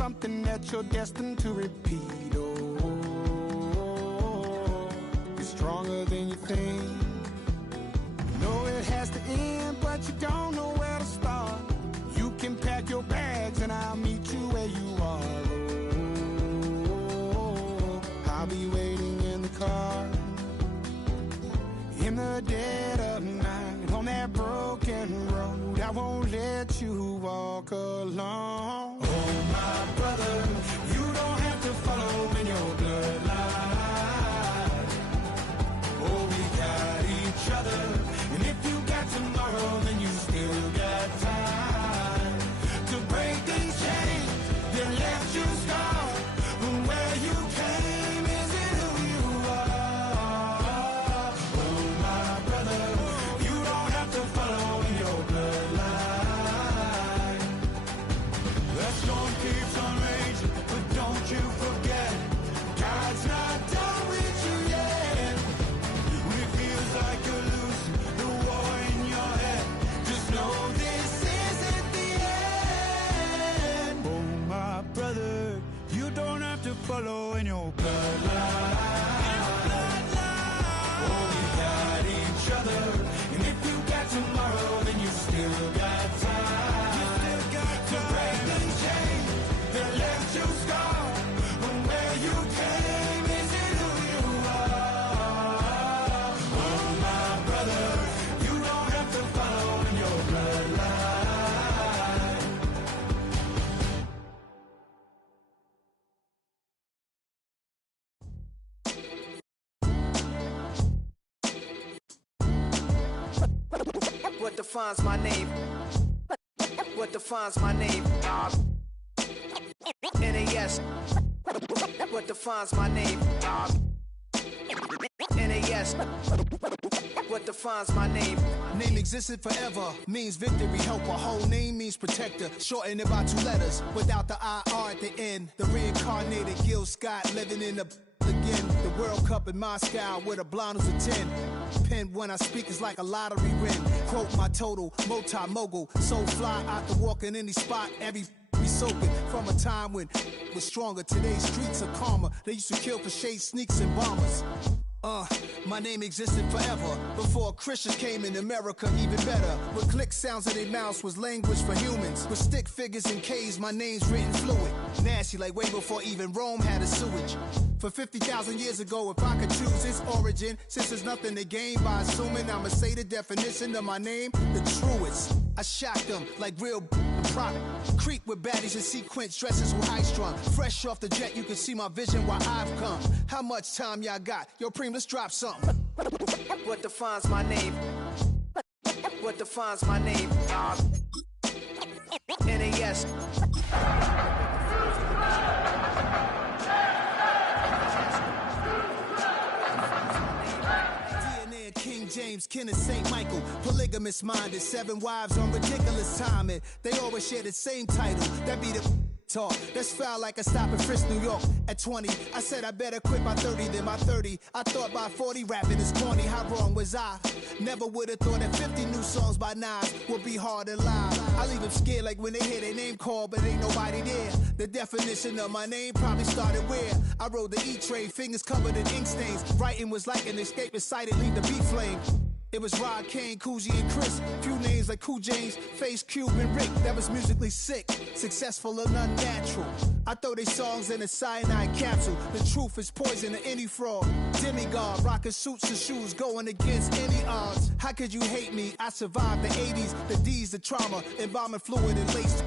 something that you're destined to repeat. Oh, it's stronger than you think. You know it has to end, but you don't know where to start. You can pack your bags and I'll meet you where you are. Oh, I'll be waiting in the car in the dead of night on that broken road. I won't let you walk alone. Oh, my brother, you don't have to follow in your bloodline. Oh, we got each other, and if you got tomorrow, then you still got time to break these chains that left you scarred from where you came. Is it who you are? Oh, my brother, you don't have to follow in your bloodline. The storm keeps on raging, but don't you forget, God's not done with you yet. When it feels like you're losing the war in your head, just know this isn't the end. Oh, my brother, you don't have to follow in your bloodline. Oh, we got each other, and if you got tomorrow, then you still got time. To break the chain that left you scarred from where you came. Is it who you are? Oh, my brother, you don't have to follow in your bloodline. What defines my name? What defines my name? NAS. What defines my name? NAS. What defines my name? Name existed forever, means victory, helper. Whole name means protector, shortened it by 2 letters, without the IR at the end. The reincarnated Gil Scott, living in the again. The World Cup in Moscow, with a blonde who's a 10. Pen when I speak is like a lottery win. Quote my total, multi-mogul, so fly out to walk in any spot, every be soaking from a time when it was stronger. Today's streets are calmer. They used to kill for shade sneaks and bombers. My name existed forever before Christians came in America, even better. With click sounds in their mouths was language for humans. With stick figures and K's, my name's written fluid. Nasty like way before even Rome had a sewage. For 50,000 years ago, if I could choose its origin, since there's nothing to gain by assuming, I'ma say the definition of my name, the truest. I shocked them like real prop. Creep with baddies and sequence dresses with high strung. Fresh off the jet, you can see my vision where I've come. How much time y'all got? Yo, Preem, let's drop something. What defines my name? What defines my name? NAS. King James, kin of St. Michael, polygamous minded, 7 wives on ridiculous timing. They always share the same title, that be the talk. That's foul like a stop in Frisk, New York. At 20, I said I better quit by 30 than by 30. I thought by 40 rapping is corny, how wrong was I? Never would've thought that 50 new songs by Nas would be hard to live. I leave them scared like when they hear their name called, but ain't nobody there. The definition of my name probably started where I rode the E-train, fingers covered in ink stains. Writing was like an escape inside it, leave the beat flame. It was Rod, Kane, Coogee, and Chris. Few names like Cool James, Face, Cube, and Rick. That was musically sick, successful and unnatural. I throw they songs in a cyanide capsule. The truth is poison to any fraud. Demigod, rocking suits and shoes, going against any odds. How could you hate me? I survived the 80s, the D's, the trauma, embalming fluid and lace.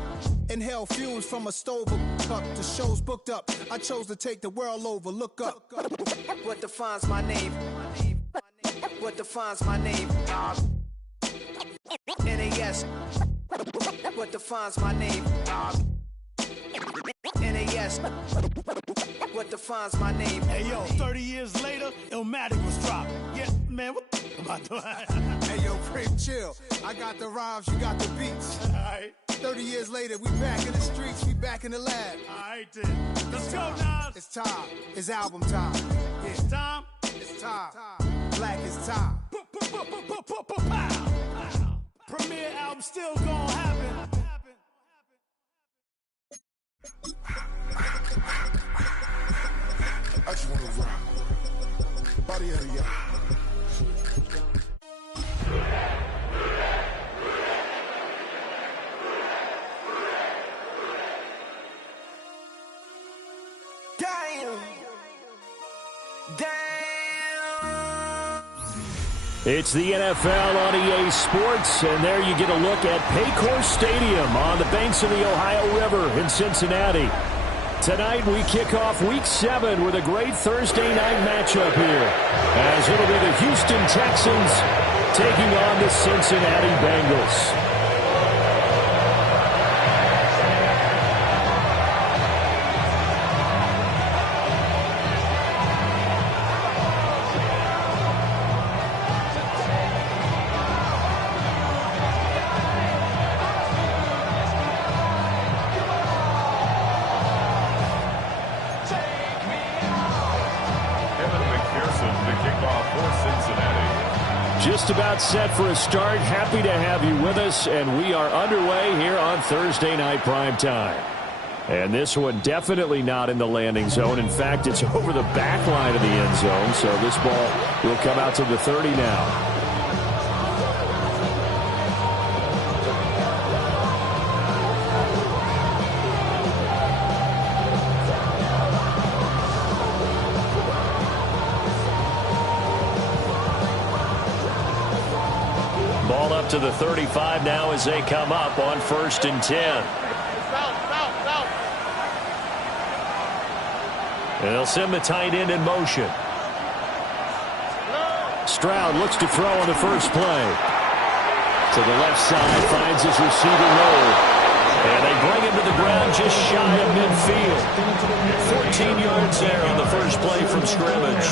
Inhale fumes from a stove up. The show's booked up. I chose to take the world over. Look up. What defines my name? What defines my name? NAS. What defines my name? NAS. What defines my name? Hey yo, 30 years later, Illmatic was dropped. Yeah, man, what the about doing? Hey yo, Preem, chill. I got the rhymes, you got the beats. Alright. 30 years later, we back in the streets, we back in the lab. Alright then. Let's go, Nas. It's time. It's album time. Yeah. It's time. It's time. Black is time. Premiere album still gonna happen. It's the NFL on EA Sports, and there you get a look at Paycor Stadium on the banks of the Ohio River in Cincinnati. Tonight we kick off Week 7 with a great Thursday night matchup here, as it'll be the Houston Texans taking on the Cincinnati Bengals. Just about set for a start. Happy to have you with us, and we are underway here on Thursday Night Primetime. And this one definitely not in the landing zone. In fact, it's over the back line of the end zone, so this ball will come out to the 30 now. Ball up to the 35 now as they come up on 1st and 10. And they'll send the tight end in motion. Stroud looks to throw on the first play. To the left side, finds his receiver low. And they bring him to the ground just shy of midfield. 14 yards there on the first play from scrimmage.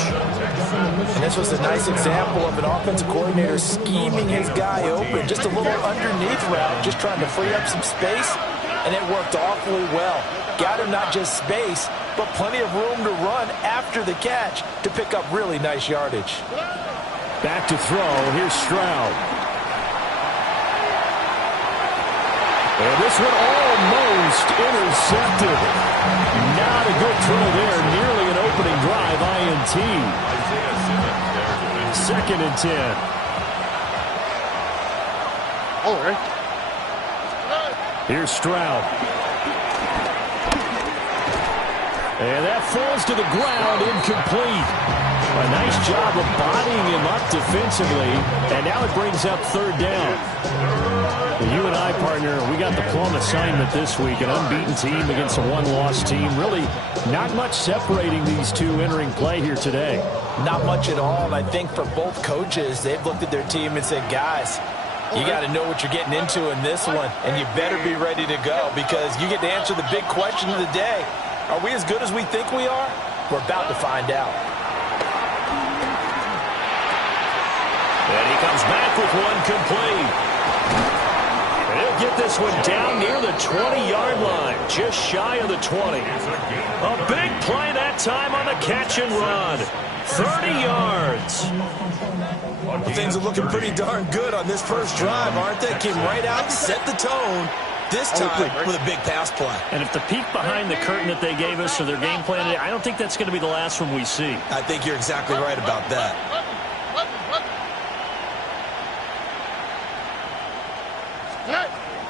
And this was a nice example of an offensive coordinator scheming his guy open. Just a little underneath route, just trying to free up some space. And it worked awfully well. Got him not just space, but plenty of room to run after the catch to pick up really nice yardage. Back to throw. Here's Stroud. And this one almost intercepted. Not a good throw there. Nearly an opening drive. INT. 2nd and 10. All right. Here's Stroud. And that falls to the ground, incomplete. A nice job of bodying him up defensively. And now it brings up 3rd down. Well, you and I, partner, we got the plum assignment this week. An unbeaten team against a one-loss team. Really not much separating these two entering play here today. Not much at all. And I think for both coaches, they've looked at their team and said, guys, you got to know what you're getting into in this one. And you better be ready to go because you get to answer the big question of the day. Are we as good as we think we are? We're about to find out. And he comes back with one complete. He'll get this one down near the 20-yard line, just shy of the 20. A big play that time on the catch and run. 30 yards. Well, things are looking pretty darn good on this first drive, aren't they? Came right out and set the tone. This time with a big pass play. And if the peek behind the curtain that they gave us or their game plan today, I don't think that's going to be the last one we see. I think you're exactly right about that.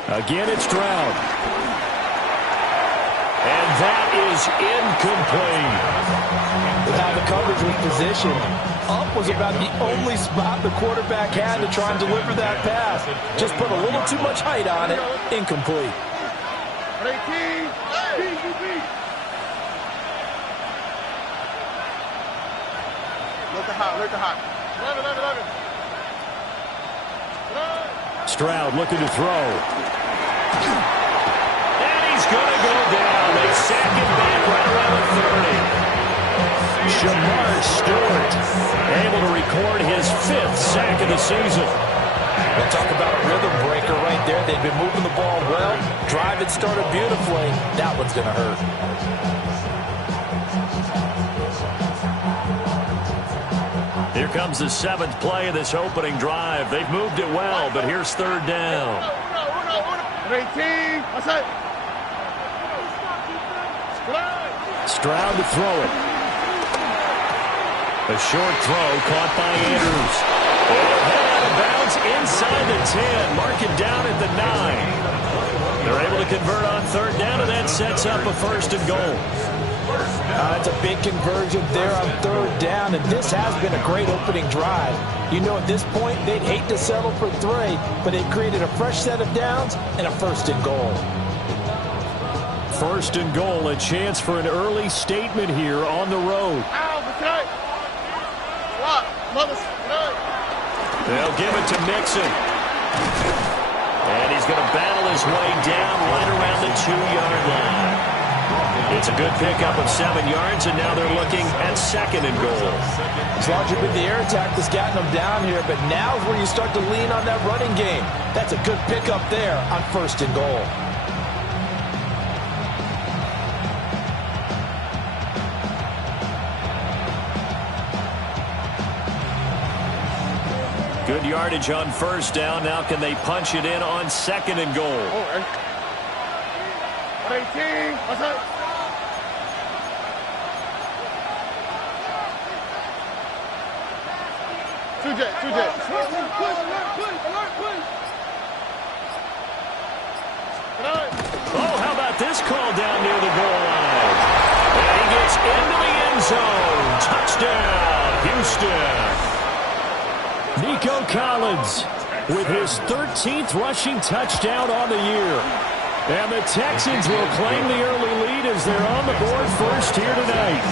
Again, it's Stroud. And that is incomplete. With how the coverage was positioned, up was about the only spot the quarterback had to try and deliver that pass. Just put a little too much height on it. Incomplete. Stroud looking to throw. And he's going to go down. They sack him back right around the 30. Shamar Stewart able to record his 5th sack of the season. We'll talk about a rhythm breaker right there. They've been moving the ball well. Drive it started beautifully. That one's going to hurt. Here comes the 7th play of this opening drive. They've moved it well, but here's 3rd down. Stroud to throw it. A short throw caught by Andrews. It'll head out of bounds inside the 10. Mark it down at the 9. They're able to convert on third down, and that sets up a first and goal. It's a big conversion there on third down, and this has been a great opening drive. You know, at this point, they'd hate to settle for 3, but they've created a fresh set of downs and a first and goal. First and goal, a chance for an early statement here on the road. They'll give it to Mixon. And he's going to battle his way down right around the 2-yard line. It's a good pickup of 7 yards, and now they're looking at second and goal. It's largely been the air attack that's gotten them down here, but now is where you start to lean on that running game. That's a good pickup there on first and goal. Good yardage on first down. Now can they punch it in on second and goal? 18. What's up? Two J. Oh, how about this call down near the goal line? And he gets into the end zone. Touchdown, Houston. Nico Collins with his 13th rushing touchdown on the year. And the Texans will claim the early lead as they're on the board first here tonight.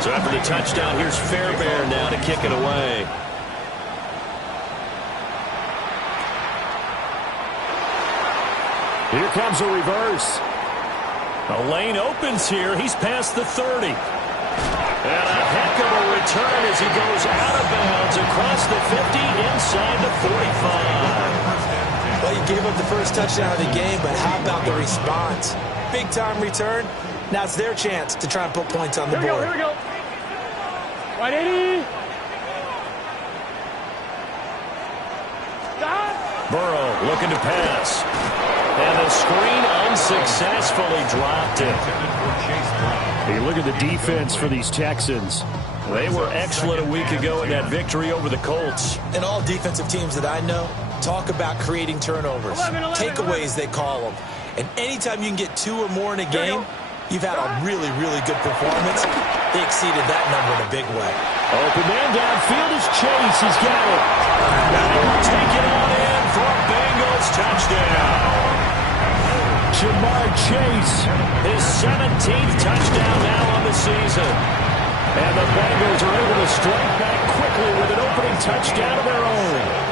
So after the touchdown, here's Fairbairn now to kick it away. Here comes a reverse. A lane opens here. He's past the 30. And a heck of a return as he goes out of bounds across the 50 inside the 45. Well, you gave up the first touchdown of the game, but how about the response? Big-time return. Now it's their chance to try and put points on the board. Here we go. 180. Burrow looking to pass. And the screen unsuccessfully dropped it. Hey, look at the defense for these Texans. They were excellent a week ago in that victory over the Colts. And all defensive teams that I know talk about creating turnovers. Takeaways, they call them. And anytime you can get 2 or more in a game, you've had a really, really good performance. They exceeded that number in a big way. Open man downfield is Chase. He's got it. And he will take it on in for a Bengals touchdown. Jamar Chase, his 17th touchdown now on the season. And the Bengals are able to strike back quickly with an opening touchdown of their own.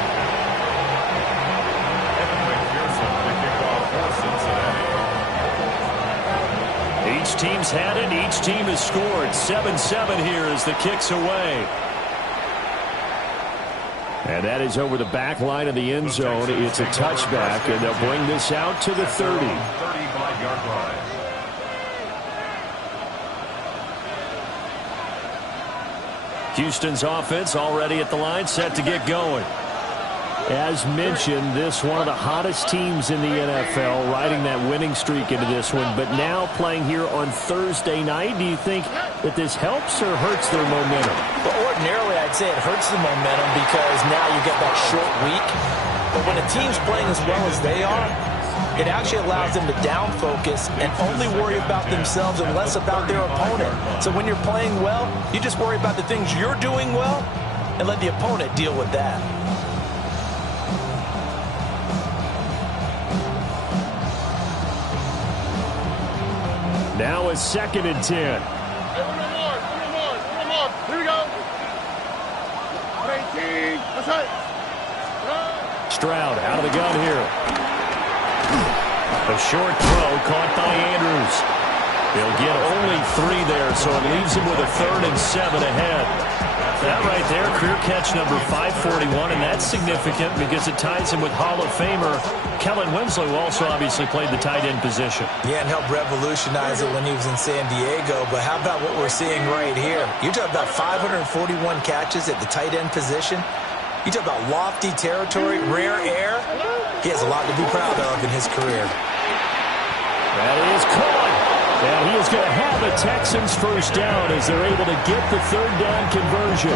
Each team's had it. Each team has scored. 7-7 here as the kick's away. And that is over the back line of the end zone. It's a touchback, and they'll bring this out to the 30. 35-yard line. Houston's offense already at the line, set to get going. As mentioned, this one of the hottest teams in the NFL, riding that winning streak into this one, but now playing here on Thursday night. Do you think that this helps or hurts their momentum? Well, ordinarily, I'd say it hurts the momentum because now you get that short week. But when a team's playing as well as they are, it actually allows them to down focus and only worry about themselves and less about their opponent. So when you're playing well, you just worry about the things you're doing well and let the opponent deal with that. Now a 2nd and 10. Hey, one more. Here we go. 18. That's right. Stroud out of the gun here. A short throw caught by Andrews. They'll get only 3 there, so it leaves him with a 3rd and 7 ahead. That right there, career catch number 541, and that's significant because it ties him with Hall of Famer Kellen Winslow, who also obviously played the tight end position. Yeah, and helped revolutionize it when he was in San Diego. But how about what we're seeing right here? You're talking about 541 catches at the tight end position. You talk about lofty territory, rare air. He has a lot to be proud of in his career. That is caught. And he is going to have a Texans first down as they're able to get the third down conversion.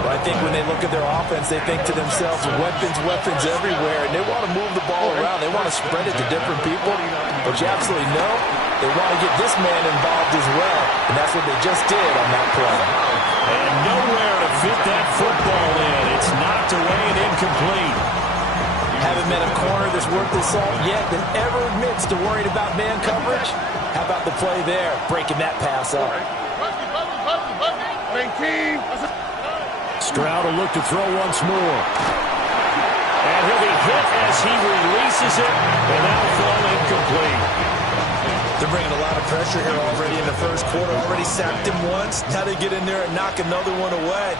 Well, I think when they look at their offense, they think to themselves, weapons everywhere, and they want to move the ball around. They want to spread it to different people. But you absolutely know they want to get this man involved as well, and that's what they just did on that play. And nowhere to fit that football in. It's knocked away and incomplete. Haven't met a corner that's worth his salt yet that ever admits to worrying about man coverage. How about the play there, breaking that pass up? Stroud will look to throw once more. And he'll be hit as he releases it, and that'll fall incomplete. They're bringing a lot of pressure here already in the first quarter. Already sacked him once. Now they get in there and knock another one away.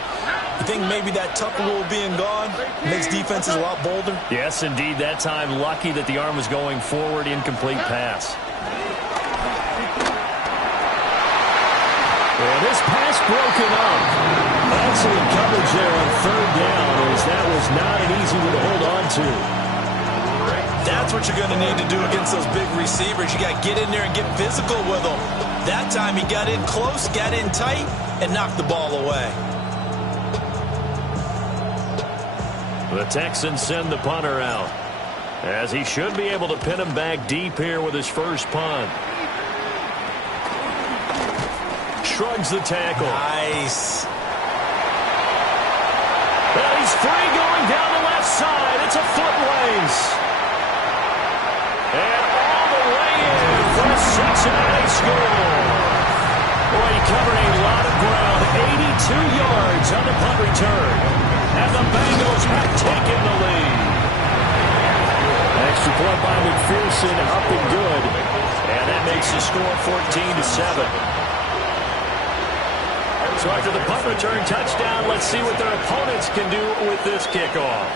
You think maybe that Tucker rule being gone makes defenses a lot bolder? Yes, indeed. That time, lucky that the arm was going forward. Incomplete pass. And this pass broken up. Excellent coverage there on third down, as that was not an easy one to hold on to. That's what you're going to need to do against those big receivers. You got to get in there and get physical with them. That time he got in close, got in tight, and knocked the ball away. The Texans send the punter out, as he should be able to pin him back deep here with his first punt. Shrugs the tackle. Nice. Well, he's free going down the left side. It's a foot race. And all the way in for a Cincinnati score. Boy, he covered a lot of ground. 82 yards on the punt return. And the Bengals have taken the lead. Extra point by McPherson, up and good. And that makes the score 14-7. So after the punt return touchdown, let's see what their opponents can do with this kickoff.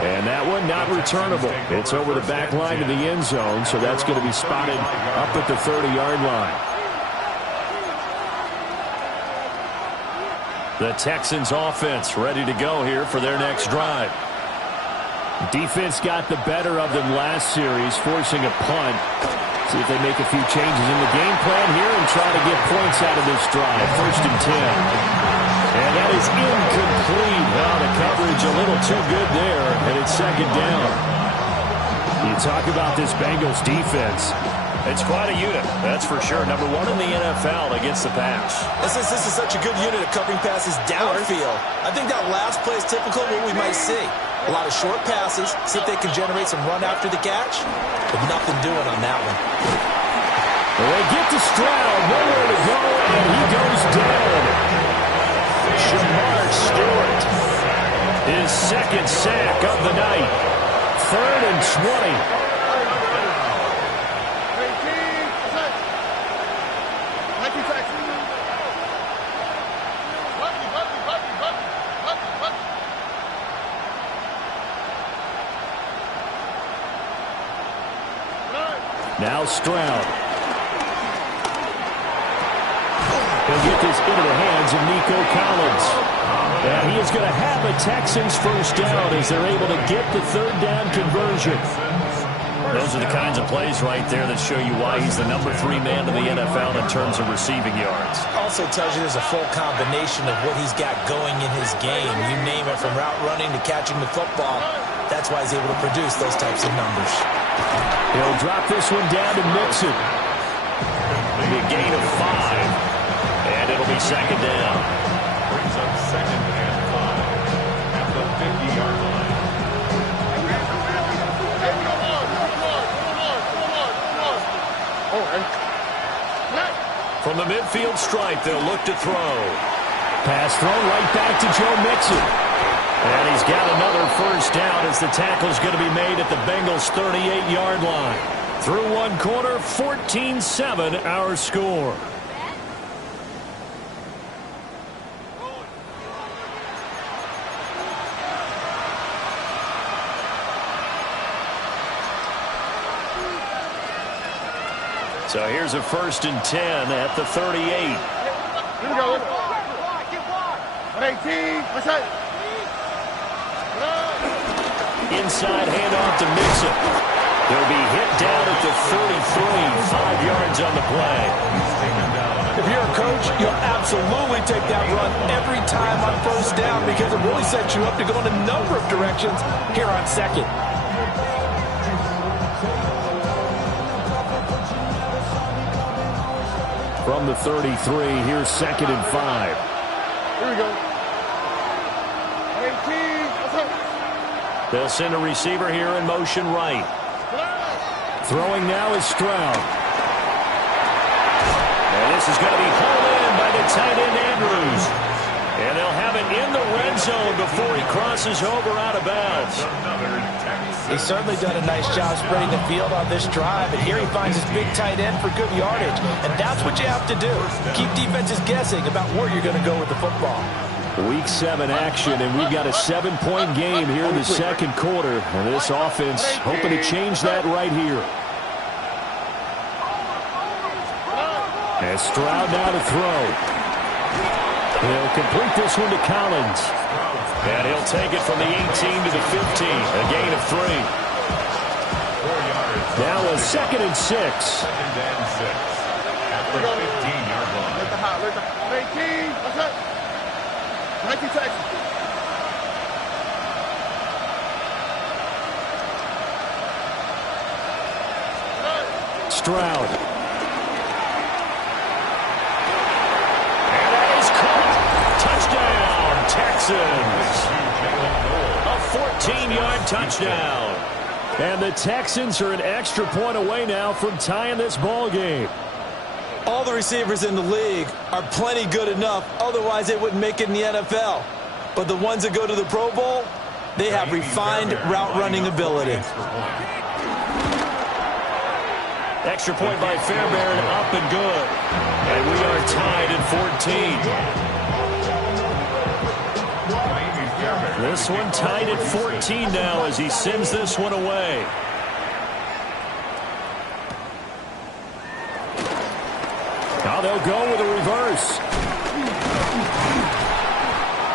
And that one not returnable. It's over the back line of the end zone, so that's going to be spotted up at the 30-yard line. The Texans offense ready to go here for their next drive. Defense got the better of them last series, forcing a punt. See if they make a few changes in the game plan here and try to get points out of this drive. 1st and 10. And that is incomplete. Well, the coverage a little too good there, and it's 2nd down. You talk about this Bengals defense. It's quite a unit, that's for sure. Number 1 in the NFL against the pass. This is such a good unit of covering passes downfield. I think that last play is typical of what we might see. A lot of short passes, see if they can generate some run after the catch, but nothing doing on that one. Well, they get to Stroud, nowhere to go, and he goes down. Shamar Stewart, his 2nd sack of the night. 3rd and 20. Now Stroud. He'll get this into the hands of Nico Collins. And he is going to have a Texans first down as they're able to get the third down conversion. Those are the kinds of plays right there that show you why he's the number 3 man in the NFL in terms of receiving yards. Also tells you there's a full combination of what he's got going in his game. You name it, from route running to catching the football. That's why he's able to produce those types of numbers. He'll drop this one down to Mixon. Maybe a gain of 5. And it'll be 2nd down. Brings up 2nd and 5 at the 50-yard line. From the midfield stripe, they'll look to throw. Pass thrown right back to Joe Mixon. And he's got another first down as the tackle's going to be made at the Bengals' 38-yard line. Through one quarter, 14-7 our score. So here's a 1st and 10 at the 38. Here we go. 18. What's that? Inside handoff to Mixon. He'll be hit down at the 33, 5 yards on the play. If you're a coach, you'll absolutely take that run every time on first down because it really sets you up to go in a number of directions here on second. From the 33, here's 2nd and 5. Here we go. 18. They'll send a receiver here in motion right. Throwing now is Stroud. And this is going to be hauled in by the tight end Andrews. And they'll have it in the red zone before he crosses over out of bounds. He's certainly done a nice job spreading the field on this drive, and here he finds his big tight end for good yardage. And that's what you have to do. Keep defenses guessing about where you're going to go with the football. Week 7 action, and we've got a 7-point game here in the second quarter. And this offense hoping to change that right here. And Stroud now to throw. He'll complete this one to Collins. And he'll take it from the 18 to the 15. A gain of 3. 4 yards. Now a 2nd and 6. 2nd and 6. At the 15-yard line. Let the hot, let the 18. What's up? 19 seconds. Stroud. And that is caught. Touchdown, Texans. A 14-yard touchdown. And the Texans are an extra point away now from tying this ball game. All the receivers in the league are plenty good enough, otherwise they wouldn't make it in the NFL. But the ones that go to the Pro Bowl, they have refined route running ability. Extra point by Fairbairn, up and good. And we are tied at 14. This one tied at 14 now as he sends this one away. Now they'll go with a reverse.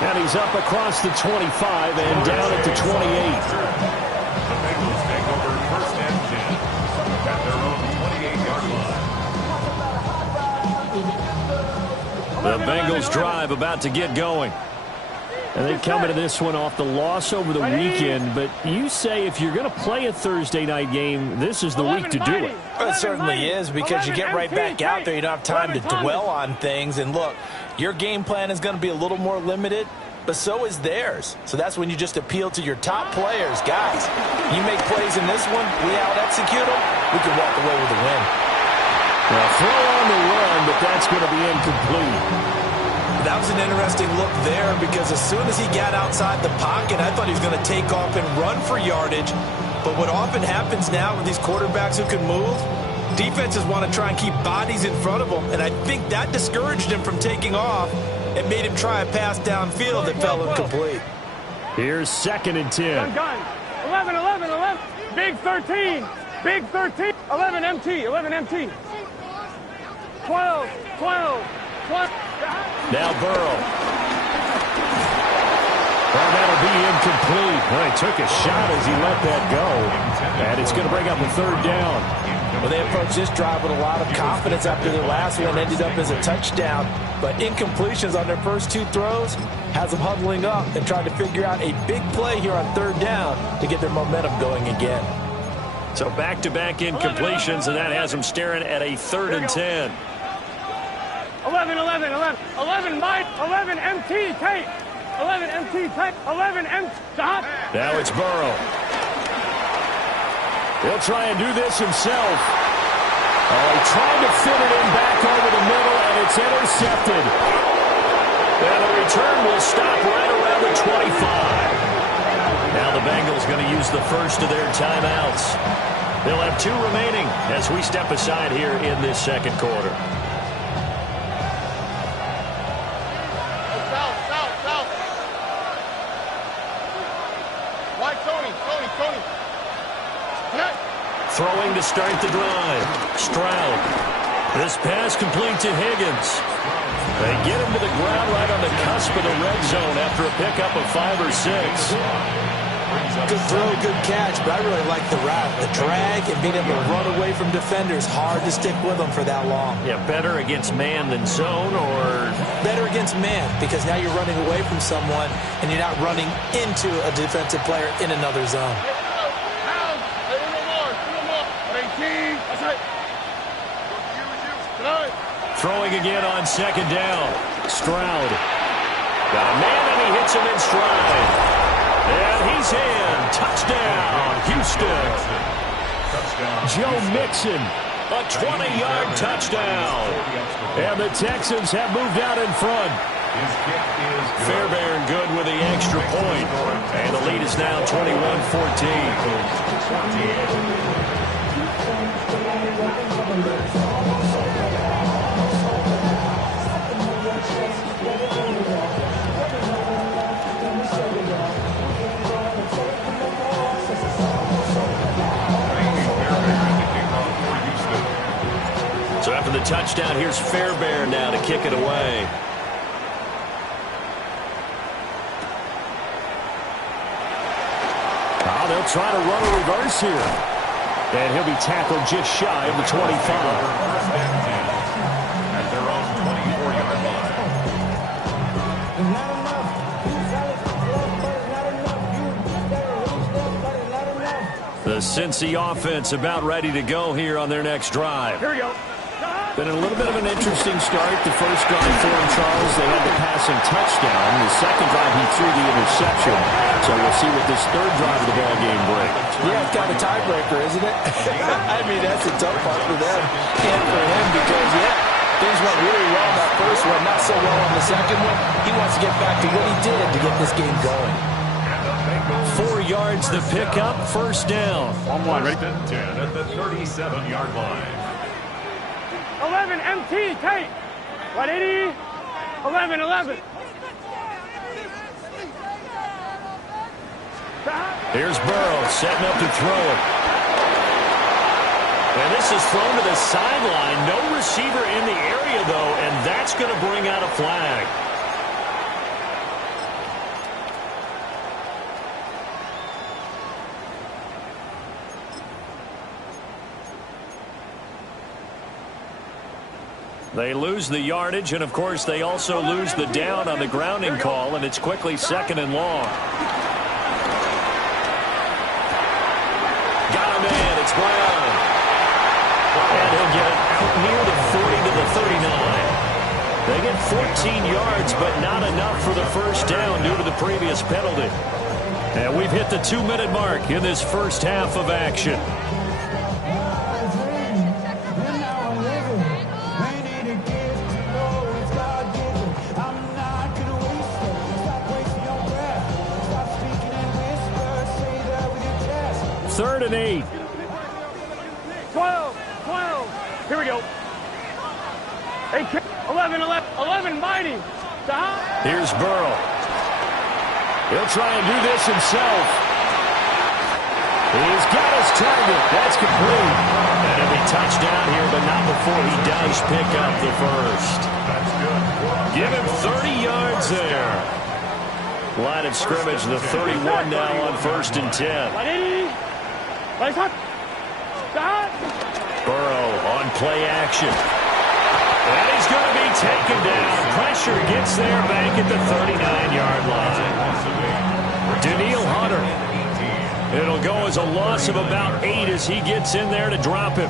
And he's up across the 25 and down at the 28. The Bengals take over 1st and 10 at their own 28-yard line. The Bengals drive about to get going. And they come into this one off the loss over the weekend, but you say if you're going to play a Thursday night game, this is the week to do it. It certainly is, because you get right back out there. You don't have time to dwell on things. And look, your game plan is going to be a little more limited, but so is theirs. So that's when you just appeal to your top players. Guys, you make plays in this one, we out-execute them, we can walk away with a win. Now throw on the run, but that's going to be incomplete. That was an interesting look there, because as soon as he got outside the pocket, I thought he was going to take off and run for yardage. But what often happens now with these quarterbacks who can move, defenses want to try and keep bodies in front of them, and I think that discouraged him from taking off and made him try a pass downfield that fell incomplete. Here's 2nd and 10. Gun. 11, 11, 11. Big 13. Big 13. 11 MT. 11 MT. 12, 12, 12. Now Burrow. Well, that'll be incomplete. Well, he took a shot as he let that go. And it's going to bring up a 3rd down. Well, they approached this drive with a lot of confidence after their last one. Ended up as a touchdown. But incompletions on their first 2 throws has them huddling up and trying to figure out a big play here on 3rd down to get their momentum going again. So back-to-back incompletions, and that has them staring at a 3rd and 10. 11, 11, 11. 11 Mike. 11 MT tape. 11 MT tape. 11 MT. Stop. Now it's Burrow. He'll try and do this himself. Oh, he tried to fit it in back over the middle, and it's intercepted. And the return will stop right around the 25. Now the Bengals going to use the first of their timeouts. They'll have 2 remaining as we step aside here in this second quarter. Throwing to start the drive. Stroud. This pass complete to Higgins. They get him to the ground right on the cusp of the red zone after a pickup of 5 or 6. Good throw, good catch, but I really like the route. The drag and being able to run away from defenders, hard to stick with them for that long. Yeah, better against man than zone, or? Better against man, because now you're running away from someone and you're not running into a defensive player in another zone. Throwing again on second down. Stroud. Got a man and he hits him in stride. And he's in. Touchdown, Houston. Joe Mixon, a 20-yard touchdown. And the Texans have moved out in front. Fairbairn good with the extra point. And the lead is now 21-14. So after the touchdown, here's Fairbairn now to kick it away. Oh, they'll try to run a reverse here. And he'll be tackled just shy of the 25. At their own 24-yard line. The Cincy offense about ready to go here on their next drive. Here we go. Been a little bit of an interesting start. The first drive for him, Charles, they had the passing touchdown. The second drive, he threw the interception. So we'll see what this third drive of the ball game brings. Yeah, it's kind of a tiebreaker, isn't it? I mean, that's a tough part for them and for him because, things went really well in that first one, not so well on the second one. He wants to get back to what he did to get this game going. 4 yards the pickup, first down. On one, ready? 10 at the 37-yard line. 11, MT, tight. 180, 11, 11. Here's Burrow setting up to throw it. And this is thrown to the sideline. No receiver in the area, though, and that's going to bring out a flag. They lose the yardage, and, of course, they also lose the down on the grounding call, and it's quickly second and long. Got him in. It's Brown. And he'll get it out near the 40 to the 39. They get 14 yards, but not enough for the first down due to the previous penalty. And we've hit the 2-minute mark in this first half of action. Third and 8. 12. Here we go. 11, 11, mighty. Here's Burrow. He'll try and do this himself. He's got his target. That's complete. And he'll be touchdown here, but not before he does pick up the first. That's good. Give him 30 yards there. Line of scrimmage, the 31 now on 1st and 10. Burrow on play action. And he's going to be taken down. Pressure gets there back at the 39-yard line. Daniil Hunter. It'll go as a loss of about 8 as he gets in there to drop him.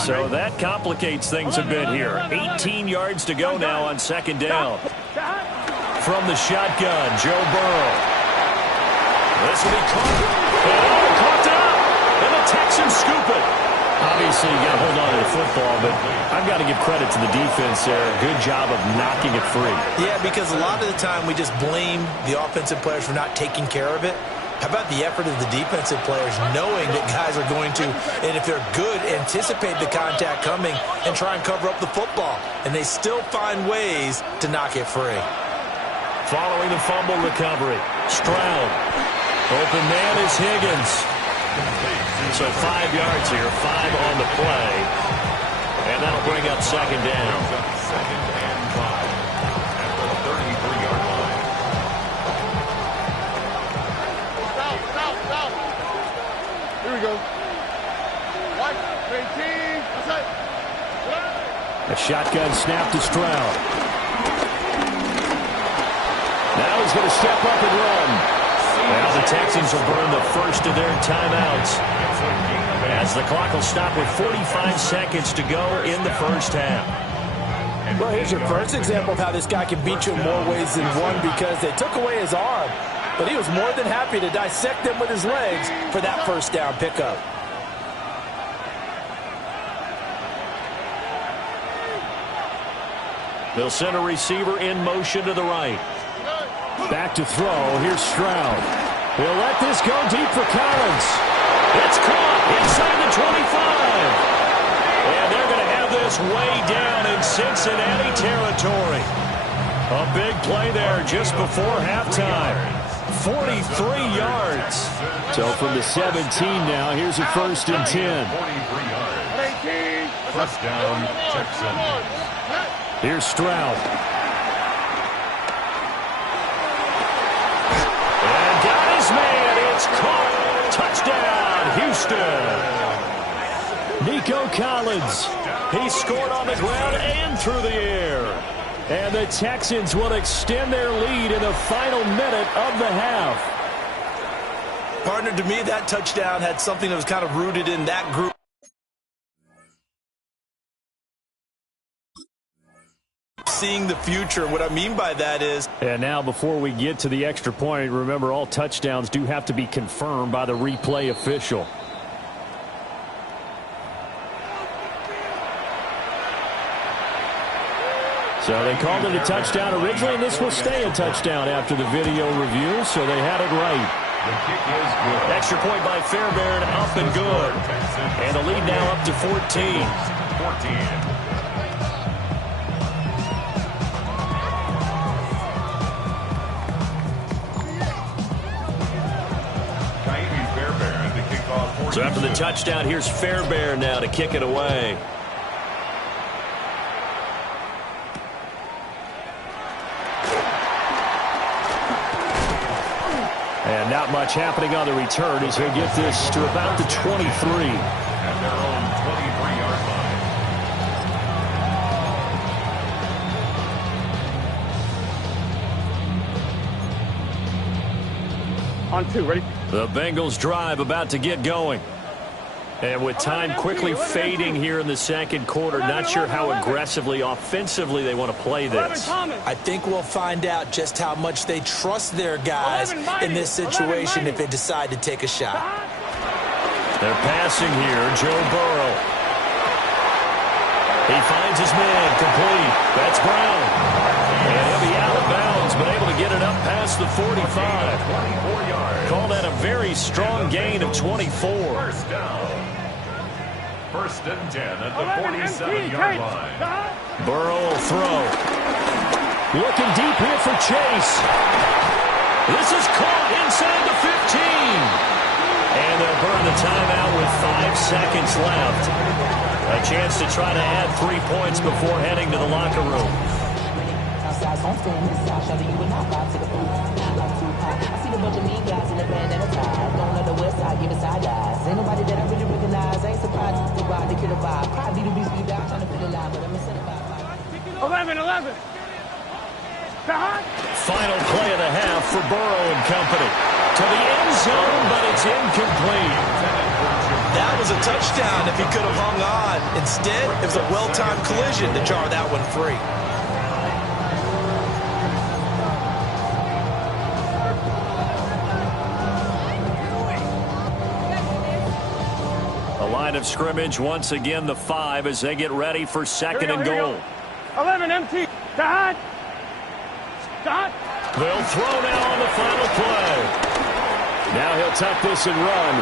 So that complicates things a bit here. 18 yards to go now on second down. From the shotgun, Joe Burrow. This will be caught up, and the Texans scoop it. Obviously, you got to hold on to the football, but I've got to give credit to the defense there. Good job of knocking it free. Yeah, because a lot of the time we just blame the offensive players for not taking care of it. How about the effort of the defensive players knowing that guys are going to, and if they're good, anticipate the contact coming and try and cover up the football. And they still find ways to knock it free. Following the fumble recovery, Stroud. Open man is Higgins. So 5 yards here, 5 on the play. And that'll bring up second down. Second and 5 at the 33-yard line. South. Here we go. White, 18. That's it. A shotgun snap to Stroud. Now he's going to step up and run. Now the Texans will burn the first of their timeouts as the clock will stop with 45 seconds to go in the first half. Well, here's your first example of how this guy can beat you in more ways than one, because they took away his arm, but he was more than happy to dissect them with his legs for that first down pickup. They'll send a receiver in motion to the right. Back to throw. Here's Stroud. He'll let this go deep for Collins. It's caught inside the 25. And they're going to have this way down in Cincinnati territory. A big play there just before halftime. 43 yards. So from the 17 now, here's a 1st and 10. 43 yards. First down, Texans. Here's Stroud. Man, it's caught. Touchdown, Houston. Nico Collins. He scored on the ground and through the air. And the Texans will extend their lead in the final minute of the half. Partner, to me, that touchdown had something that was kind of rooted in that group. Seeing the future. What I mean by that is... And now before we get to the extra point, remember all touchdowns do have to be confirmed by the replay official. So they called it a touchdown originally, and this will stay a touchdown after the video review, so they had it right. The kick is good. Extra point by Fairbairn, up and good. And the lead now up to 14. 14. So after the touchdown, here's Fairbairn now to kick it away. And not much happening on the return as he'll get this to about the 23. At their own 23-yard line. On 2, ready? The Bengals drive about to get going. And with time quickly fading here in the second quarter, not sure how aggressively, offensively they want to play this. I think we'll find out just how much they trust their guys in this situation if they decide to take a shot. They're passing here, Joe Burrow. He finds his man, complete. That's Brown. And he'll be out of bounds, but able to get it up past the 45. 24 yards. Call that a very strong gain of 24. First down. 1st and 10 at the 47-yard line. Burrow will throw. Looking deep here for Chase. This is caught inside the 15. And they'll burn the timeout with 5 seconds left. A chance to try to add 3 points before heading to the locker room. Final play of the half for Burrow and company. To the end zone, but it's incomplete. That was a touchdown if he could have hung on. Instead, it was a well-timed collision to jar that one free. A line of scrimmage, once again the 5 as they get ready for second and goal. 11 empty. Dot. They'll throw now on the final play. Now he'll tuck this and run.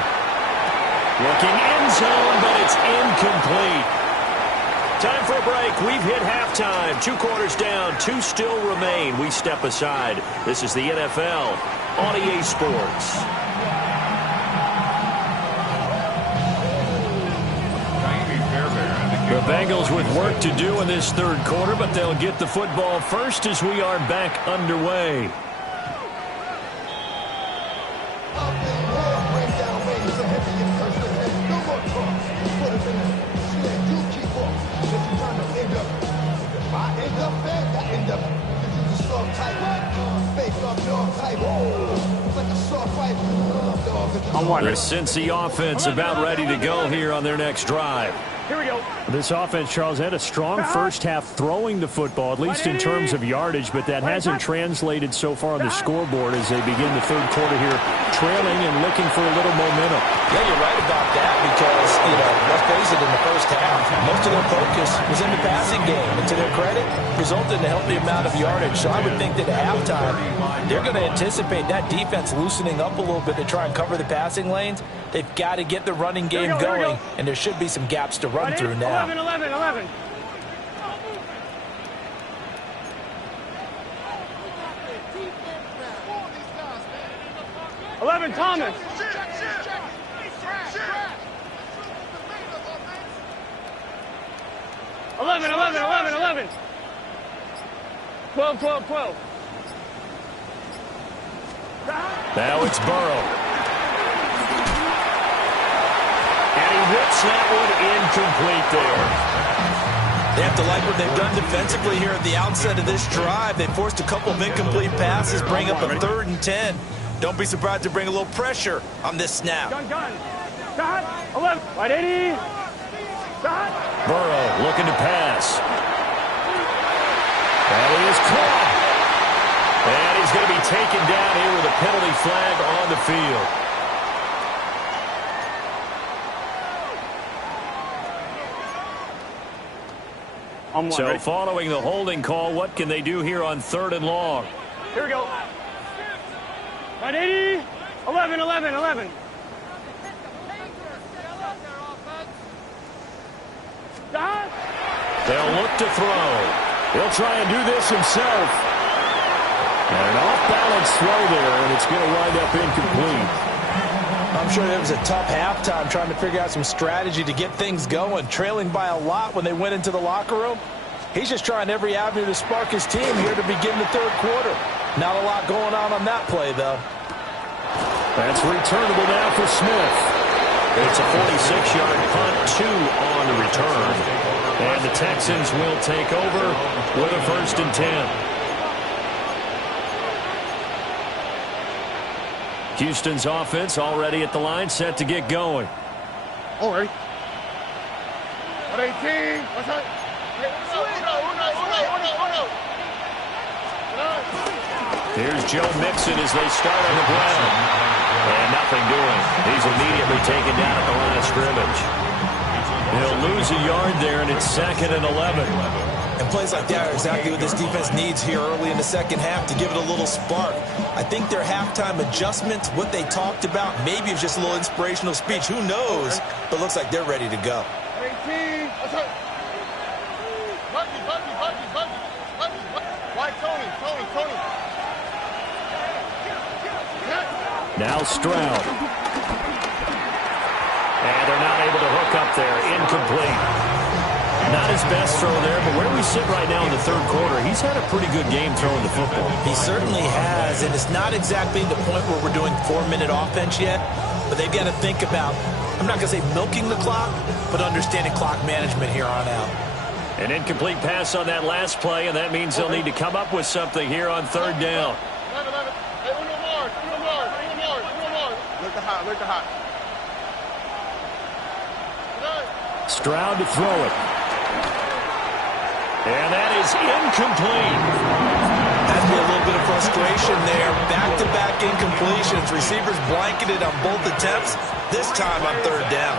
Looking end zone, but it's incomplete. Time for a break. We've hit halftime. 2 quarters down. 2 still remain. We step aside. This is the NFL on EA Sports. The Bengals with work to do in this third quarter, but they'll get the football first as we are back underway. The Cincy offense about ready to go here on their next drive. Here we go. This offense, Charles, had a strong first half throwing the football, at least in terms of yardage, but that hasn't translated so far on the scoreboard as they begin the third quarter here, trailing and looking for a little momentum. Yeah, you're right about that because, let's face it, in the first half, most of their focus was in the passing game. And to their credit, resulted in a healthy amount of yardage. So I would think that at halftime, they're going to anticipate that defense loosening up a little bit to try and cover the passing lanes. They've got to get the running game going, and there should be some gaps to run through now. 11. 11, Thomas. 11. 12. Now it's Burrow. And he whips that one incomplete there. They have to like what they've done defensively here at the outset of this drive. They forced a couple of incomplete passes, bring up a 3rd and 10. Don't be surprised to bring a little pressure on this snap. Gun. Dot. 11. Right 80. Dot. Burrow looking to pass. And he is caught. And he's going to be taken down here with a penalty flag on the field. So following the holding call, what can they do here on 3rd and long? Here we go. Right 80. 11. Dot. They'll look to throw. He'll try and do this himself. And an off-balance throw there, and it's going to wind up incomplete. I'm sure it was a tough halftime trying to figure out some strategy to get things going. Trailing by a lot when they went into the locker room. He's just trying every avenue to spark his team here to begin the third quarter. Not a lot going on that play, though. That's returnable now for Smith. It's a 46-yard punt, 2 on the return. And the Texans will take over with a 1st and 10. Houston's offense already at the line, set to get going. All right. 18. What's that? Here's Joe Mixon as they start on the ground. And nothing doing. He's immediately taken down at the line of scrimmage. They'll lose a yard there, and it's 2nd and 11. And plays like that are exactly what this defense needs here early in the second half to give it a little spark. I think their halftime adjustments, what they talked about, maybe it's just a little inspirational speech. Who knows? But looks like they're ready to go. 18. Buggy. Why Tony? Now Stroud. And they're not able to hook up there. Incomplete. Not his best throw there, but where we sit right now in the third quarter, he's had a pretty good game throwing the football. He certainly has, and it's not exactly the point where we're doing 4-minute offense yet, but they've got to think about, I'm not going to say milking the clock, but understanding clock management here on out. An incomplete pass on that last play, and that means they'll need to come up with something here on 3rd down. Hey, uno more. Look the hot. Stroud to throw it. And that is incomplete. Has to be a little bit of frustration there. Back-to-back incompletions. Receivers blanketed on both attempts. This time on 3rd down.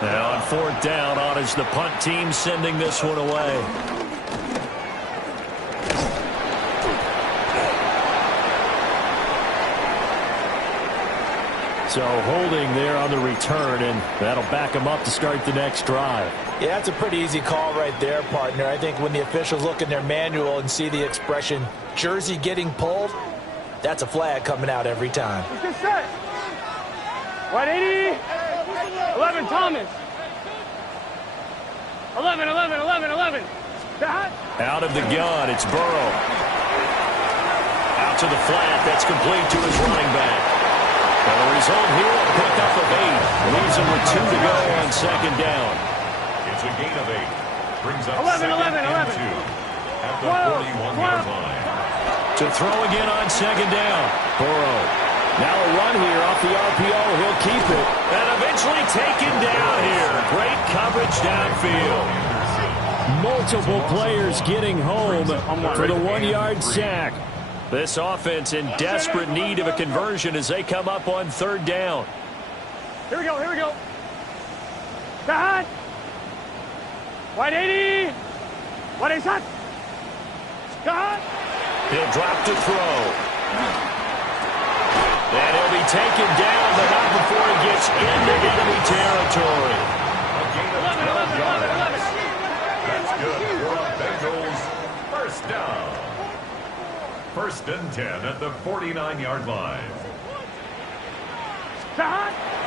Now on 4th down, on is the punt team sending this one away. So holding there on the return, and that'll back them up to start the next drive. Yeah, that's a pretty easy call right there, partner. I think when the officials look in their manual and see the expression jersey getting pulled, that's a flag coming out every time. Get set. White 80. 11, Thomas. 11. Out of the gun, it's Burrow. Out to the flat, that's complete to his running back. And the result here, a pickup of 8. Leaves him with 2 to go on second down. It's a gain of 8. Brings up 11. at the 41-yard line. To throw again on second down. Burrow. Now a run here off the RPO. He'll keep it. And eventually taken down here. Great coverage downfield. Multiple players getting home for the 1-yard sack. This offense in desperate need of a conversion as they come up on third down. Here we go. Behind. White 80. White 80 shot. Behind. He'll drop to throw. And he'll be taken down, but not before he gets into enemy territory. A gain of 12 yards. That's good for a Bengals first down. 1st and 10 at the 49-yard line.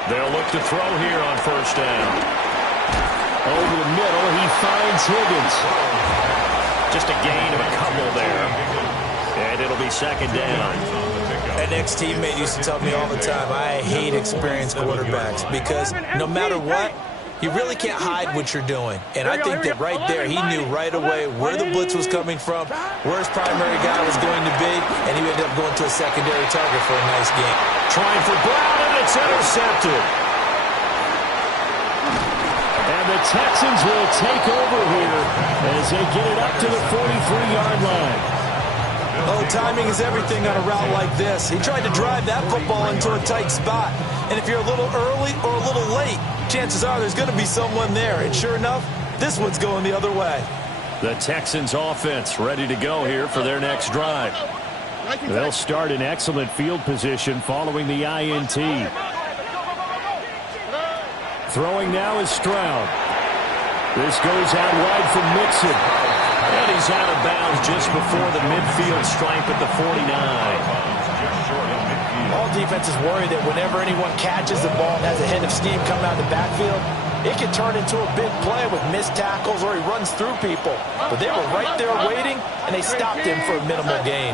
They'll look to throw here on first down. Over the middle, he finds Higgins. Just a gain of a couple there. And it'll be second down. An ex-teammate used to tell me all the time, I hate experienced quarterbacks because no matter what, you really can't hide what you're doing. And I think that right there, he knew right away where the blitz was coming from, where his primary guy was going to be, and he ended up going to a secondary target for a nice game. Trying for Brown, and it's intercepted. And the Texans will take over here as they get it up to the 43-yard line. Oh, timing is everything on a route like this. He tried to drive that football into a tight spot. And if you're a little early or a little late, chances are there's going to be someone there. And sure enough, this one's going the other way. The Texans offense ready to go here for their next drive. They'll start in excellent field position following the INT. Throwing now is Stroud. This goes out wide from Mixon. And he's out of bounds just before the midfield stripe at the 49. All defenses worry that whenever anyone catches the ball and has a head of steam coming out of the backfield, it can turn into a big play with missed tackles or he runs through people. But they were right there waiting, and they stopped him for a minimal gain.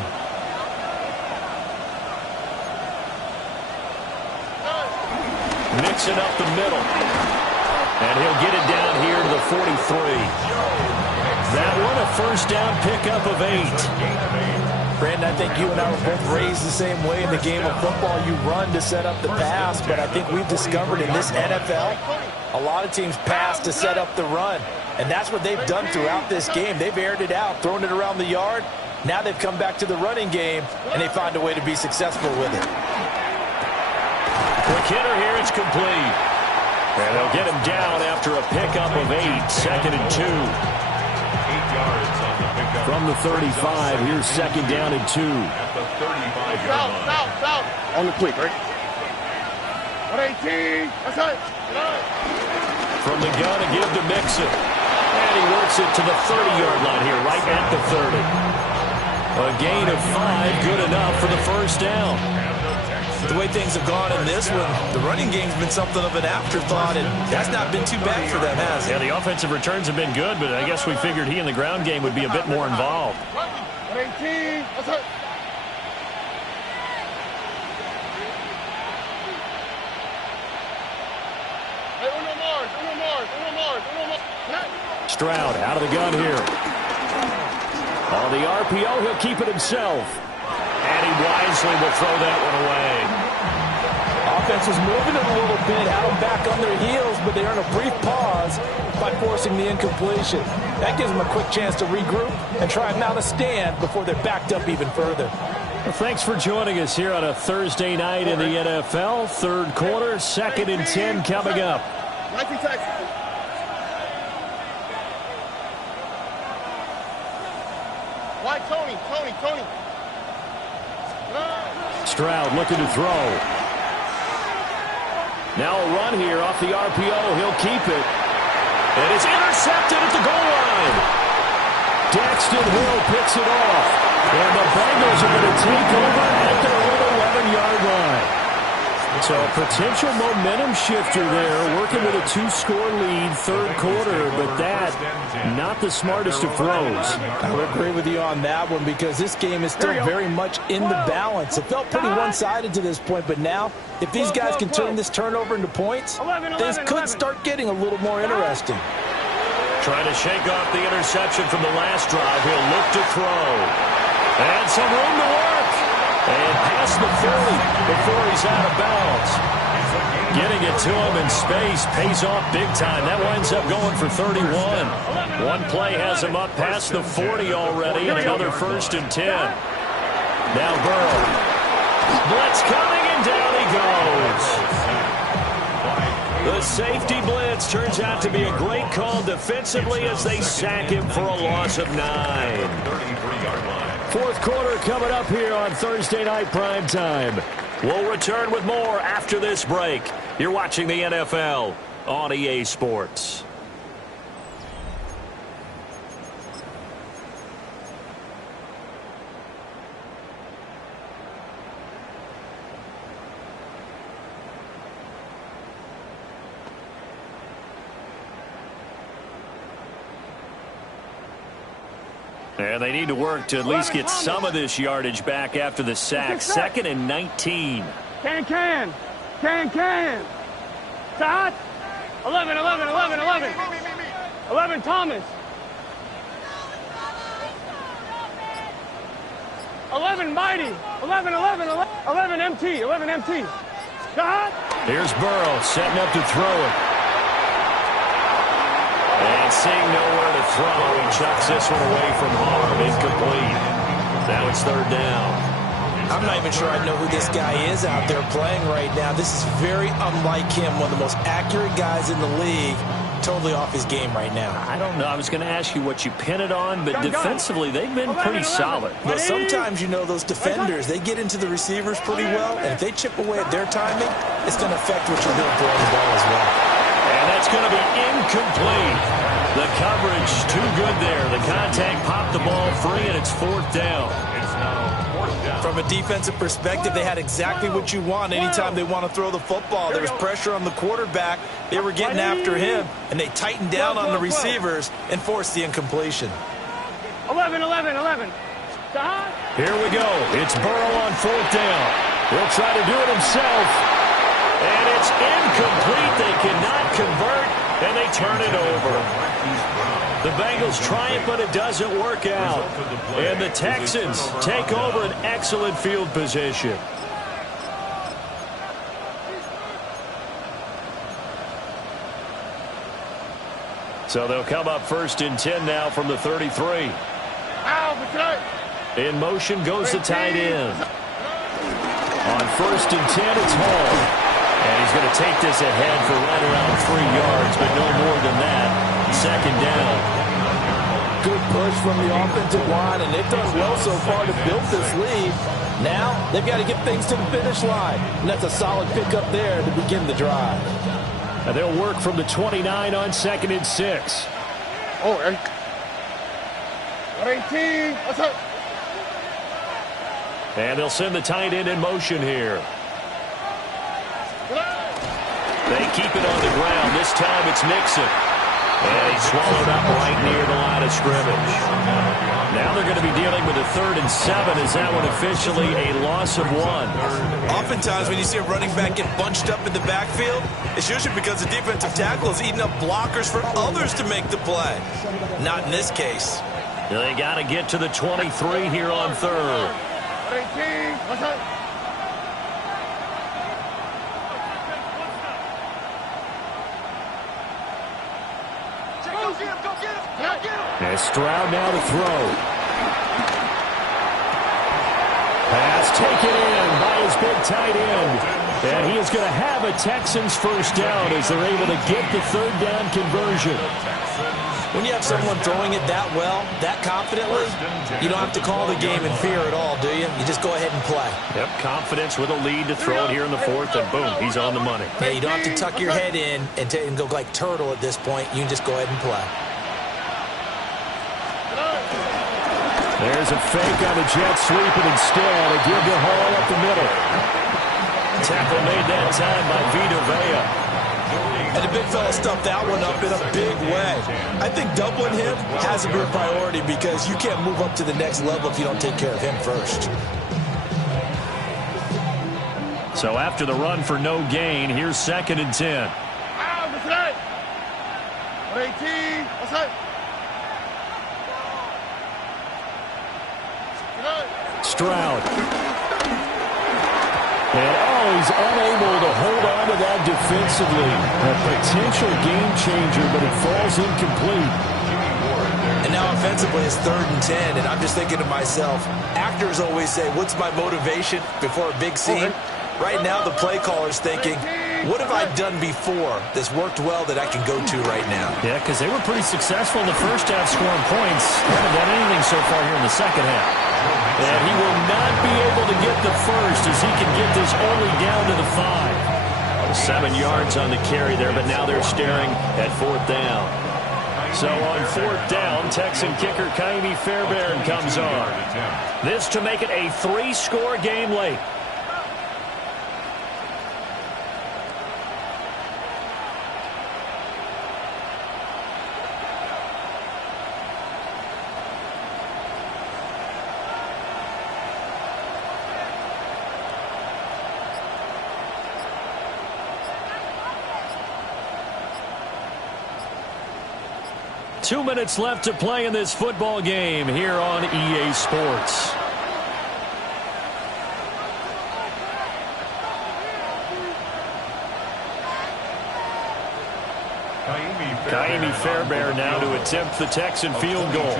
Mixing up the middle. And he'll get it down here to the 43. That one a first down pickup of 8. Brandon, I think you and I were both raised the same way in the game of football. You run to set up the pass, but I think we've discovered in this NFL, a lot of teams pass to set up the run. And that's what they've done throughout this game. They've aired it out, thrown it around the yard. Now they've come back to the running game, and they find a way to be successful with it. Quick hitter here, it's complete. And they'll get him down after a pickup of 8, 2nd and 2. 8 yards on the pickup. From the 35, here's 2nd down and 2. At the 35-yard line. South. On the quick, right? 118. That's it. From the gun to give to Mixon. And he works it to the 30-yard line here, right at the 30. A gain of 5, good enough for the first down. The way things have gone in this one, the running game's been something of an afterthought, and that's not been too bad for them, has it? Yeah, the offensive returns have been good, but I guess we figured he in the ground game would be a bit more involved. 118. That's it. Stroud out of the gun here. On the RPO, he'll keep it himself. And he wisely will throw that one away. Offense was moving it a little bit, had them back on their heels, but they earn a brief pause by forcing the incompletion. That gives them a quick chance to regroup and try and mount a stand before they're backed up even further. Well, thanks for joining us here on a Thursday night in the NFL. Third quarter, 2nd and 10 coming up. Why, Tony. Stroud looking to throw. Now a run here off the RPO. He'll keep it. And it's intercepted at the goal line. Daxton Hill picks it off. And the Bengals are going to take over at their own 11-yard line. So a potential momentum shifter there, working with a 2-score lead, third quarter, but that, not the smartest of throws. I would agree with you on that one because this game is still very much in the balance. It felt pretty one-sided to this point, but now, if these guys can turn this turnover into points, things could start getting a little more interesting. Trying to shake off the interception from the last drive. He'll look to throw. And some room to work. And past the 40 before he's out of bounds. Getting it to him in space pays off big time. That winds up going for 31. One play has him up past the 40 already, and another 1st and 10. Now Burrow. Blitz coming, and down he goes. The safety blitz turns out to be a great call defensively as they sack him for a loss of 9. Fourth quarter coming up here on Thursday Night Primetime. We'll return with more after this break. You're watching the NFL on EA Sports. And they need to work to at least get some of this yardage back after the sack. 2nd and 19. Can. Todd. 11. 11, Thomas. 11, Mighty. 11, MT. Todd. Here's Burrow setting up to throw it. And seeing nowhere to throw, he chucks this one away from harm. Incomplete. Now it's 3rd down. I'm not even sure I know who this guy is out there playing right now. This is very unlike him, one of the most accurate guys in the league. Totally off his game right now. I don't know. I was going to ask you what you pin it on, but defensively, they've been pretty solid. Well, sometimes, you know, those defenders, they get into the receivers pretty well, and if they chip away at their timing, it's going to affect what you're doing throwing the ball as well. And that's going to be incomplete. The coverage too good there. The contact popped the ball free, and it's 4th down. From a defensive perspective, they had exactly what you want anytime they want to throw the football. There was pressure on the quarterback. They were getting after him, and they tightened down on the receivers and forced the incompletion. 11. Here we go. It's Burrow on 4th down. He'll try to do it himself. And it's incomplete. They cannot convert, and they turn it over. The Bengals try it, but it doesn't work out. And the Texans take over an excellent field position. So they'll come up 1st and 10 now from the 33. In motion goes the tight end. On 1st and 10, it's Hall. And he's going to take this ahead for right around 3 yards, but no more than that. 2nd down. Good push from the offensive line, and they've done well so far to build this lead. Now they've got to get things to the finish line, and that's a solid pickup there to begin the drive. And they'll work from the 29 on 2nd and 6. Oh, 18. What's up? And they'll send the tight end in motion here. They keep it on the ground. This time it's Nixon. And he's swallowed up right near the line of scrimmage. Now they're going to be dealing with a 3rd and 7. Is that one officially a loss of 1? Oftentimes when you see a running back get bunched up in the backfield, it's usually because the defensive tackle is eating up blockers for others to make the play. Not in this case. They got to get to the 23 here on 3rd. 18. What's up? And Stroud now to throw. Pass taken in by his big tight end. And he is going to have a Texans 1st down as they're able to get the 3rd down conversion. When you have someone throwing it that well, that confidently, you don't have to call the game in fear at all, do you? You just go ahead and play. Yep, confidence with a lead to throw it here in the fourth, and boom, he's on the money. Yeah, you don't have to tuck your head in and go like turtle at this point. You can just go ahead and play. There's a fake on the jet sweep, and instead a give to Hall up the middle. Tackle made that time by Vita Vea. And the big fella stuffed that one up in a big way. I think doubling him has to be a priority because you can't move up to the next level if you don't take care of him first. So after the run for no gain, here's 2nd and 10. Stroud. And he's unable to hold on to that defensively. A potential game changer, but it falls incomplete. And now offensively it's 3rd and 10, and I'm just thinking to myself, actors always say, what's my motivation before a big scene? Right now the play caller's thinking, what have I done before that's worked well that I can go to right now? Yeah, because they were pretty successful in the first half scoring points. They haven't done anything so far here in the second half. And he will not be able to get the first as he can get this only down to the 5. 7 yards on the carry there, but now they're staring at 4th down. So on 4th down, Texan kicker Kaimi Fairbairn comes on. This to make it a 3-score game late. Two minutes left to play in this football game here on EA Sports. Kaimi Fairbairn now to attempt the Texan field goal.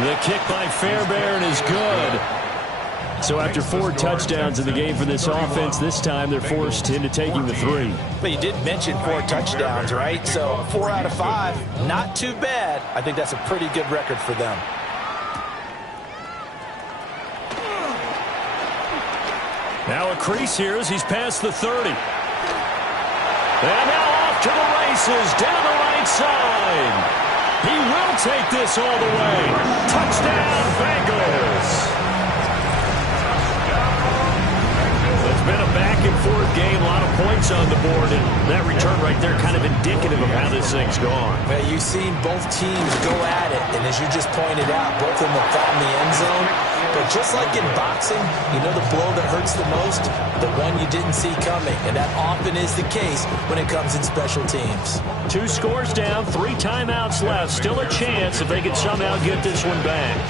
The kick by Fairbairn is good. So after 4 touchdowns in the game for this offense, this time they're forced into taking the 3. But you did mention 4 touchdowns, right? So 4 out of 5, not too bad. I think that's a pretty good record for them. Now a crease here as he's past the 30. And now off to the races down the right side. He will take this all the way. Touchdown, Bengals. It's been a back-and-forth game, a lot of points on the board, and that return right there kind of indicative of how this thing's gone. Well, you've seen both teams go at it, and as you just pointed out, both of them have found the end zone. But just like in boxing, you know the blow that hurts the most? The one you didn't see coming, and that often is the case when it comes in special teams. 2 scores down, 3 timeouts left. Still a chance if they can somehow get this one back.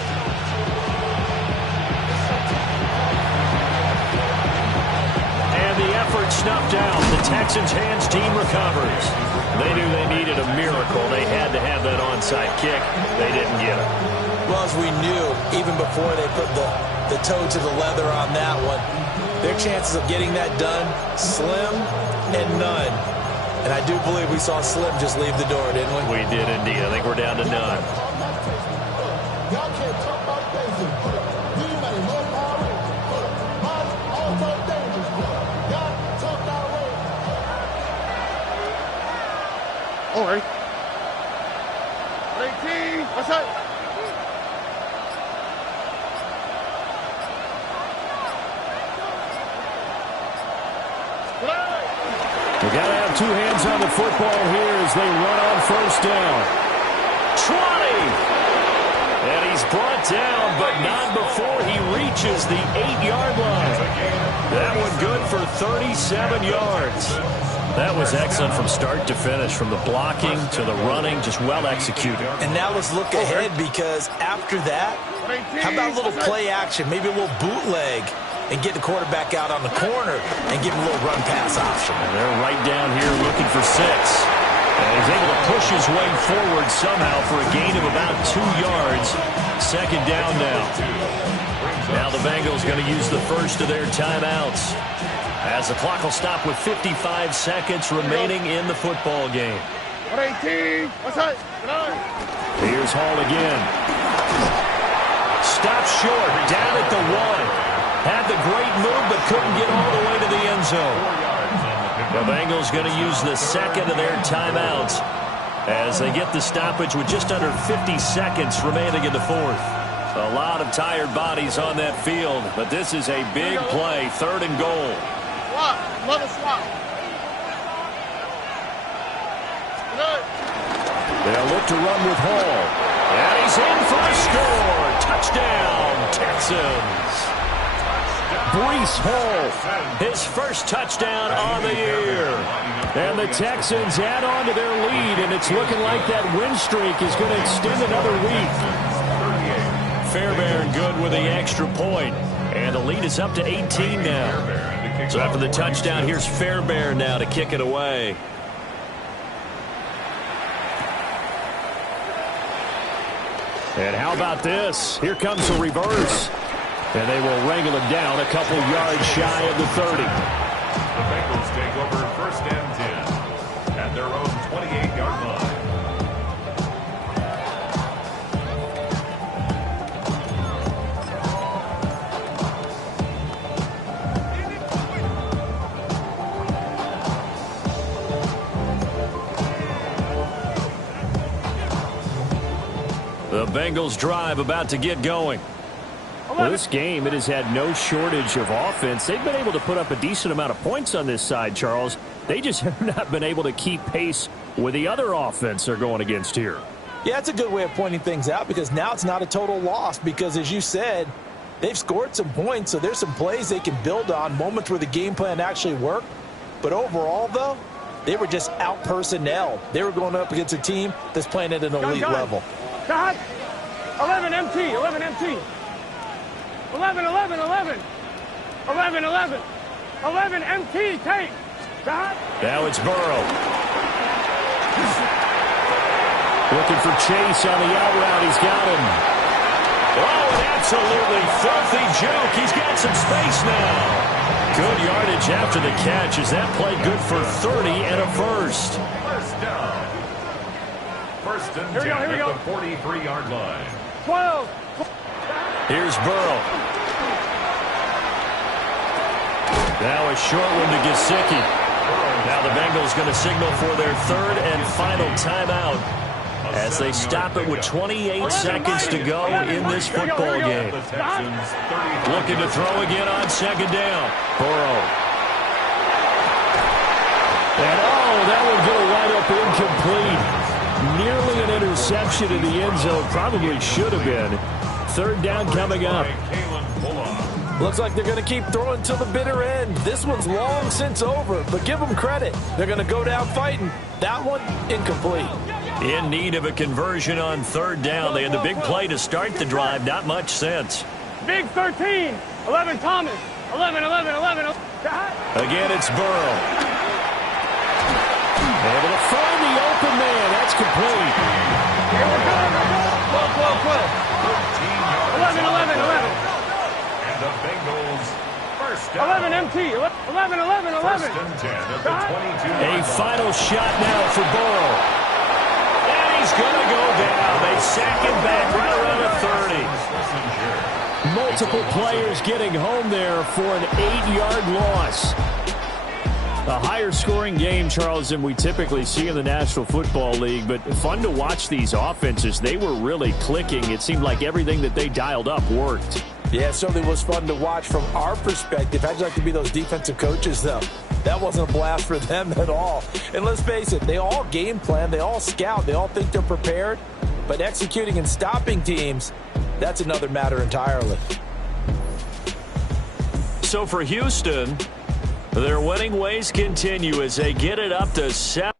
Snuffed out. The Texans' hands team recovers. They knew they needed a miracle. They had to have that onside kick. They didn't get it. Well, as we knew, even before they put the toe to the leather on that one, their chances of getting that done, slim and none. And I do believe we saw Slim just leave the door, didn't we? We did indeed. I think we're down to none. Y'all can't talk about basic. All right. 18. What's that? We got to have 2 hands on the football here as they run on 1st down. 20. And he's brought down, but not before he reaches the 8-yard line. That one good for 37 yards. That was excellent from start to finish, from the blocking to the running, just well executed. And now let's look ahead, because after that, how about a little play action, maybe a little bootleg, and get the quarterback out on the corner and give him a little run-pass option. And they're right down here looking for 6. And he's able to push his way forward somehow for a gain of about 2 yards. 2nd down now. Now the Bengals going to use the first of their timeouts, as the clock will stop with 55 seconds remaining in the football game. 118. What's that? Here's Hall again. Stop short, down at the 1. Had the great move, but couldn't get all the way to the end zone. The Bengals going to use the second of their timeouts as they get the stoppage with just under 50 seconds remaining in the fourth. A lot of tired bodies on that field, but this is a big play, 3rd and goal. Swap. Another swap. They'll look to run with Hall. And he's in for a score. Touchdown, Texans. Breece Hall, his first touchdown on the year. And the Texans add on to their lead, and it's looking like that win streak is going to extend another week. Fairbairn good with the extra point, and the lead is up to 18 now. So after the touchdown, here's Fairbairn now to kick it away. And how about this? Here comes a reverse. And they will wrangle him down a couple yards shy of the 30. The Bengals take over 1st and 10 at their own 28-yard line. The Bengals drive about to get going. Well, this game, it has had no shortage of offense. They've been able to put up a decent amount of points on this side, Charles. They just have not been able to keep pace with the other offense they're going against here. Yeah, it's a good way of pointing things out because now it's not a total loss because, as you said, they've scored some points, so there's some plays they can build on, moments where the game plan actually worked. But overall, though, they were just out-personnel. They were going up against a team that's playing at an elite level. Shot. 11 MT, 11 MT. 11, 11, 11. 11, 11. 11 MT, take. Shot. Now it's Burrow. Looking for Chase on the out route. He's got him. Oh, an absolutely filthy juke. He's got some space now. Good yardage after the catch. Is that play good for 30 and a first? First down. 1st and 10 at the 43-yard line. 12. Here's Burrow. Now a short one to Gesicki. Now the Bengals going to signal for their 3rd and final timeout as they stop it with 28 seconds to go in this football game. Looking to throw again on 2nd down. Burrow. And that would go right up incomplete. Nearly an interception in the end zone. Probably should have been. 3rd down coming up. Looks like they're going to keep throwing till the bitter end. This one's long since over, but give them credit. They're going to go down fighting. That one, incomplete. In need of a conversion on 3rd down. They had the big play to start the drive. Not much sense. Big 13. 11 Thomas. 11, 11, 11. Again, it's Burrow. Able to find the open man. That's complete. Here we go. 11, 11, 11. And the Bengals first down. 11 MT. 11, 11, 11. 1st and 10 at the 22-yard A final shot now for Burrow. And he's going to go down. They sack him back right around the 30. Multiple players getting home there for an 8-yard loss. A higher scoring game, Charles, than we typically see in the National Football League, but fun to watch these offenses. They were really clicking. It seemed like everything that they dialed up worked. Yeah, it certainly was fun to watch from our perspective. How'd you like to be those defensive coaches, though? That wasn't a blast for them at all. And let's face it, they all game plan, they all scout, they all think they're prepared, but executing and stopping teams, that's another matter entirely. So for Houston, their winning ways continue as they get it up to 7.